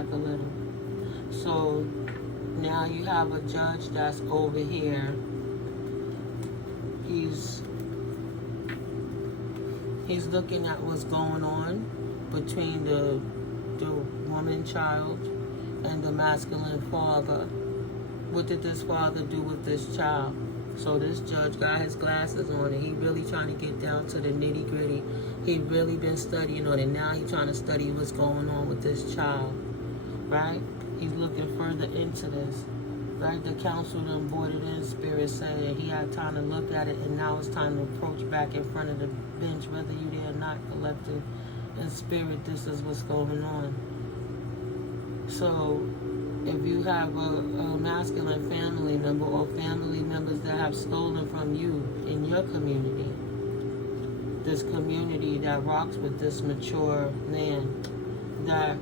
back a little. So now you have a judge that's over here. He's looking at what's going on between the woman child and the masculine father. What did this father do with this child? So this judge got his glasses on and he really trying to get down to the nitty gritty. He really been studying on it. Now he's trying to study what's going on with this child, right? He's looking further into this, right? The council done brought it in, spirit saying he had time to look at it, and now it's time to approach back in front of the bench, whether you there or not, collective and spirit. This is what's going on. So if you have a masculine family member or family members that have stolen from you in your community, this community that rocks with this mature man that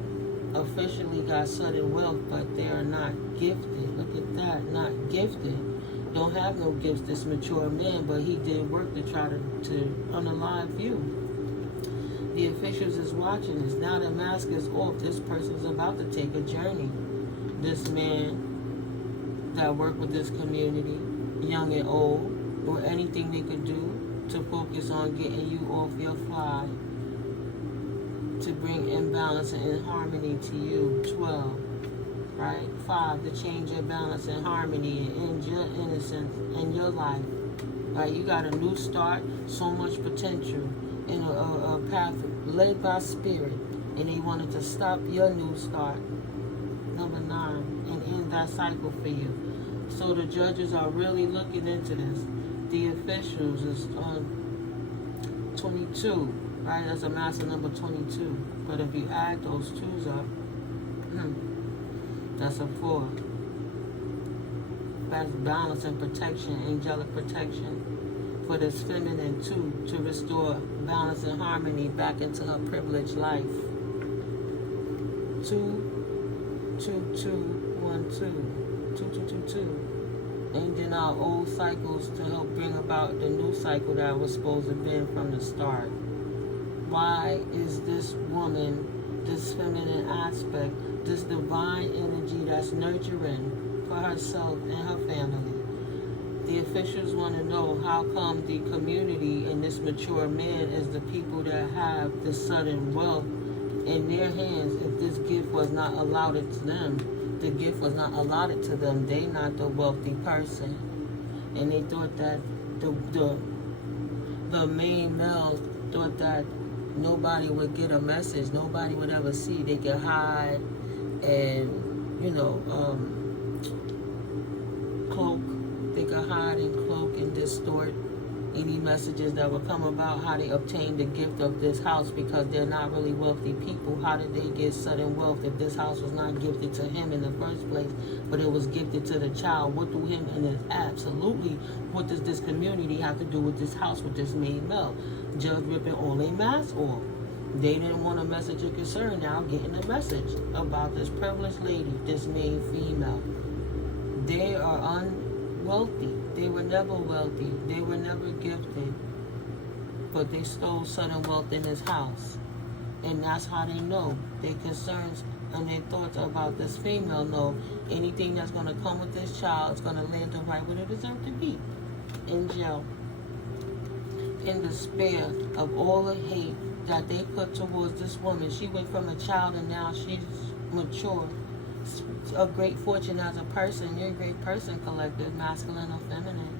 officially got sudden wealth, but they are not gifted. Look at that, not gifted. Don't have no gifts, this mature man, but he did work to try to unalive you. The officials is watching this. Now the mask is off. This person's about to take a journey. This man that worked with this community, young and old, or anything they could do to focus on getting you off your fly, to bring imbalance and harmony to you. 12, right? 5, to change your balance and harmony and end your innocence in your life. Right? You got a new start, so much potential in a path led by spirit, and they wanted to stop your new start. Number 9, and end that cycle for you. So the judges are really looking into this. The officials is on 22, right? That's a master number 22. But if you add those 2's up, that's a 4. That's balance and protection, angelic protection for this feminine 2 to restore balance and harmony back into her privileged life. 2, 2, 2, 1, 2, 2, 2, 2, 2. Ending our old cycles to help bring about the new cycle that was supposed to have been from the start. Why is this woman, this feminine aspect, this divine energy that's nurturing for herself and her family? The officials want to know how come the community and this mature man is the people that have the sudden wealth in their hands. If this gift was not allotted to them, the gift was not allotted to them, they not the wealthy person. And they thought that the main male thought that nobody would get a message, nobody would ever see. They could hide and, cloak. They could hide and cloak and distort any messages that would come about how they obtained the gift of this house, because they're not really wealthy people. How did they get sudden wealth if this house was not gifted to him in the first place, but it was gifted to the child? What do him and his absolutely, what does this community have to do with this house, with this main male? Judge ripping all their masks off. They didn't want a message of concern, now getting a message about this privileged lady, this main female. They are unwealthy. They were never wealthy. They were never gifted. But they stole sudden wealth in his house. And that's how they know. Their concerns and their thoughts about this female know anything that's going to come with this child is going to land them right where they deserve to be. In jail. In despair of all the hate that they put towards this woman. She went from a child and now she's mature. A great fortune as a person. You're a great person, collective, masculine or feminine.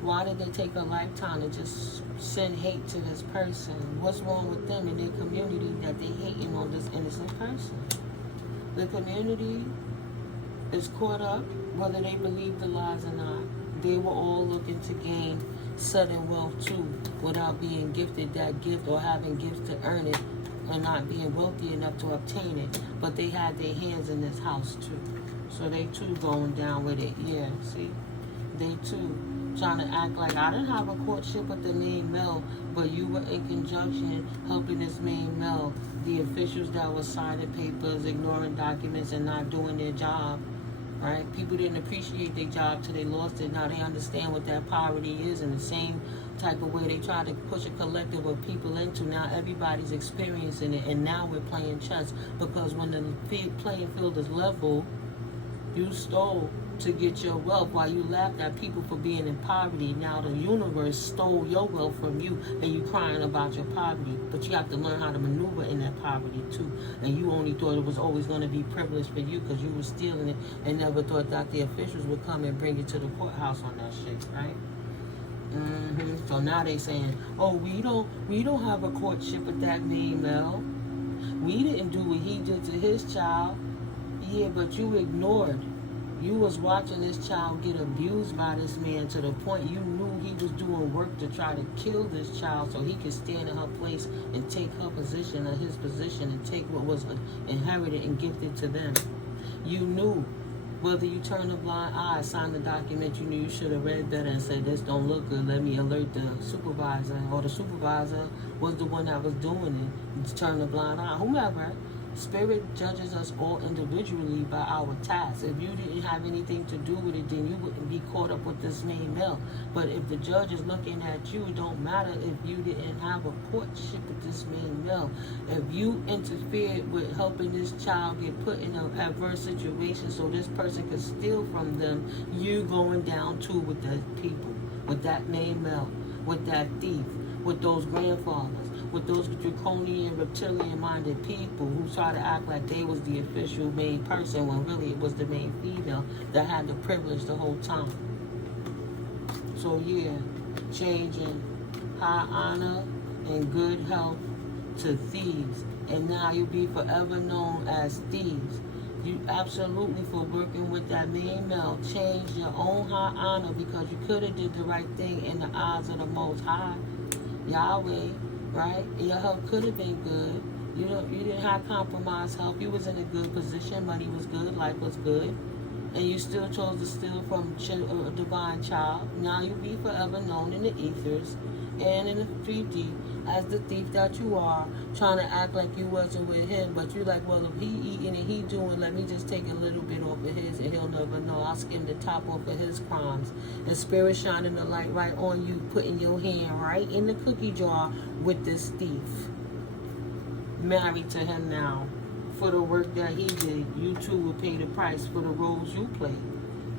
Why did they take a lifetime to just send hate to this person? What's wrong with them in their community that they hating on this innocent person? The community is caught up, whether they believe the lies or not. They were all looking to gain sudden wealth too, without being gifted that gift or having gifts to earn it, and not being wealthy enough to obtain it. But they had their hands in this house too. So they too going down with it. Yeah, see? They too trying to act like I didn't have a courtship with the main male, but you were in conjunction helping this main male. The officials that were signing papers, ignoring documents, and not doing their job. Right? People didn't appreciate their job till they lost it. Now they understand what that poverty is, and the same type of way they try to push a collective of people into. Now everybody's experiencing it, and now we're playing chess, because when the playing field is level, you stole to get your wealth while you laughed at people for being in poverty. Now the universe stole your wealth from you, and you crying about your poverty. But you have to learn how to maneuver in that poverty too. And you only thought it was always going to be privileged for you because you were stealing it, and never thought that the officials would come and bring you to the courthouse on that shit, right? So now they saying, oh, we don't have a courtship with that man, Mel. We didn't do what he did to his child. Yeah, but you ignored. You was watching this child get abused by this man to the point you knew he was doing work to try to kill this child so he could stand in her place and take her position or his position and take what was inherited and gifted to them. You knew. Whether you turn a blind eye, signed the document, you knew you should have read better and said, this don't look good, let me alert the supervisor. Or the supervisor was the one that was doing it. Turn a blind eye. Whomever. Spirit judges us all individually by our tasks. If you didn't have anything to do with it, then you wouldn't be caught up with this name Mel. But if the judge is looking at you, it don't matter if you didn't have a courtship with this man Mel. If you interfered with helping this child get put in an adverse situation so this person could steal from them, you going down too with that people, with that name Mel, with that thief, with those grandfathers, with those draconian, reptilian-minded people who try to act like they was the official main person when really it was the main female that had the privilege the whole time. So yeah, changing high honor and good health to thieves. And now you'll be forever known as thieves. You absolutely, for working with that main male, changed your own high honor because you could have did the right thing in the eyes of the Most High, Yahweh. Right? Your health could have been good. You didn't have compromised health. You was in a good position. Money was good. Life was good. And you still chose to steal from a divine child. Now you'll be forever known in the ethers and in the 3D as the thief that you are, trying to act like you wasn't with him. But you're like, well, if he eating and he doing, let me just take a little bit off of his and he'll never know. I'll skim the top off of his crimes. And Spirit shining the light right on you, putting your hand right in the cookie jar with this thief. Married to him now. For the work that he did, you too will pay the price for the roles you played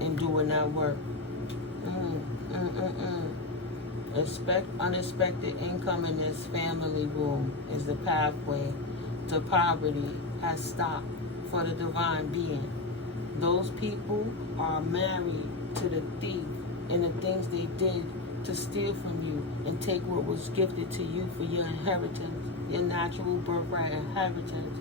in doing that work. Unexpected income in this family room is the pathway to poverty has stopped for the divine being. Those people are married to the thief and the things they did to steal from you and take what was gifted to you for your inheritance, your natural birthright inheritance,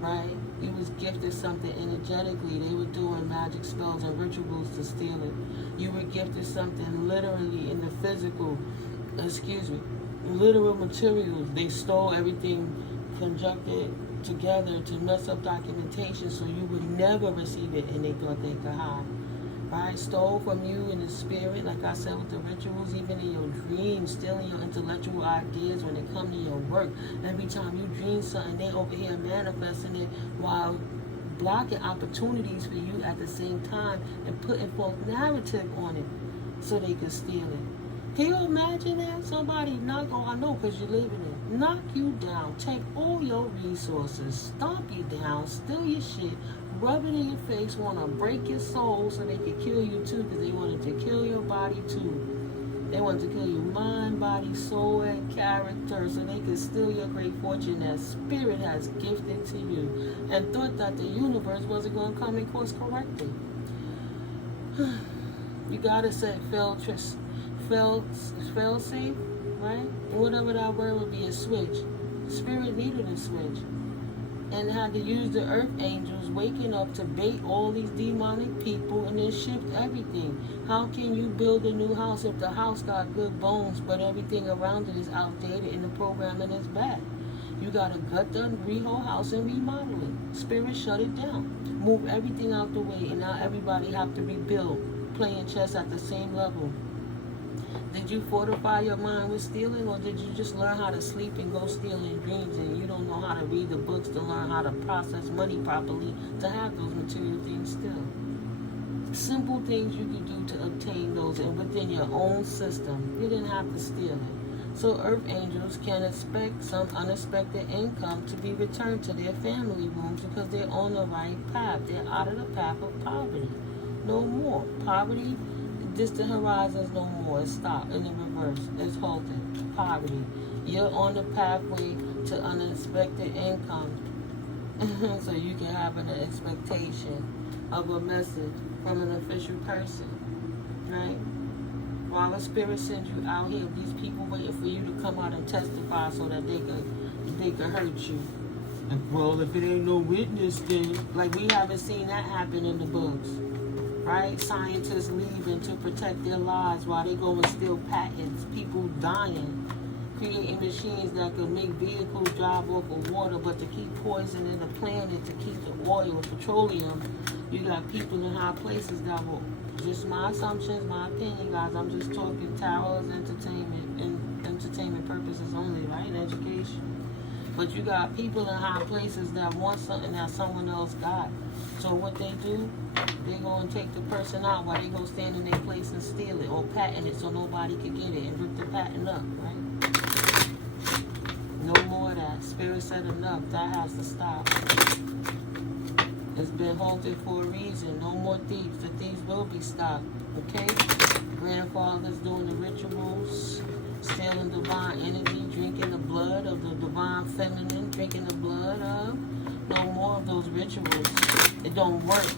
right? You was gifted something energetically. They were doing magic spells and rituals to steal it. You were gifted something literally in the physical, literal materials. They stole everything, conjuncted together to mess up documentation so you would never receive it, and they thought they could hide. Right? Stole from you in the spirit, like I said, with the rituals, even in your dreams, stealing your intellectual ideas when it come to your work. Every time you dream something, they over here manifesting it while blocking opportunities for you at the same time and putting false narrative on it so they could steal it. Can you imagine that? Somebody I know because you're living it, knock you down, take all your resources, stomp you down, steal your shit, rub it in your face, want to break your soul so they could kill you too, because they wanted to kill your body too. They wanted to kill your mind, body, soul, and character so they could steal your great fortune that spirit has gifted to you, and thought that the universe wasn't going to come and course correct it. You got to set fail safe, right? Whatever that word would be, a switch. Spirit needed a switch. And had to use the earth angels waking up to bait all these demonic people and then shift everything. How can you build a new house if the house got good bones but everything around it is outdated and the programming is bad? You got to gut the whole house and remodel it. Spirit shut it down. Move everything out the way, and now everybody have to rebuild, playing chess at the same level. Did you fortify your mind with stealing, or did you just learn how to sleep and go steal in dreams and you don't know how to read the books to learn how to process money properly to have those material things still? Simple things you can do to obtain those, and within your own system. You didn't have to steal it. So earth angels can expect some unexpected income to be returned to their family rooms because they're on the right path. They're out of the path of poverty. No more. Poverty, distant horizons, no more. It's stopped in the reverse. It's halted. Poverty. You're on the pathway to unexpected income. So you can have an expectation of a message from an official person, right? While a spirit sends you out here, these people waiting for you to come out and testify so that they could hurt you. And, well, if it ain't no witness, then like we haven't seen that happen in the books, right? Scientists leaving to protect their lives while they go and steal patents. People dying, creating machines that could make vehicles drive off of water, but to keep poisoning the planet, to keep the oil, petroleum. You got people in high places that will, just my assumptions, my opinion, guys. I'm just talking tarot is entertainment and entertainment purposes only, right? And education. But you got people in high places that want something that someone else got. So what they do, they go and take the person out while they go stand in their place and steal it or patent it so nobody can get it and rip the patent up, right? No more of that. Spirit said enough. That has to stop. It's been halted for a reason. No more thieves. The thieves will be stopped. Okay? Grandfathers doing the rituals, stealing divine energy, drinking the blood of the divine feminine, drinking the blood of. No more of those rituals. It don't work.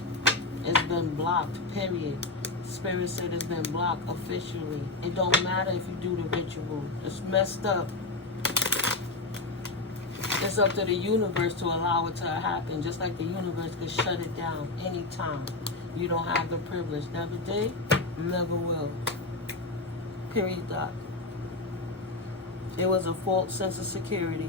It's been blocked, period. Spirit said it's been blocked officially. It don't matter if you do the ritual. It's messed up. It's up to the universe to allow it to happen, just like the universe could shut it down anytime. You don't have the privilege. Never did, never will. Period. Dot. It was a false sense of security.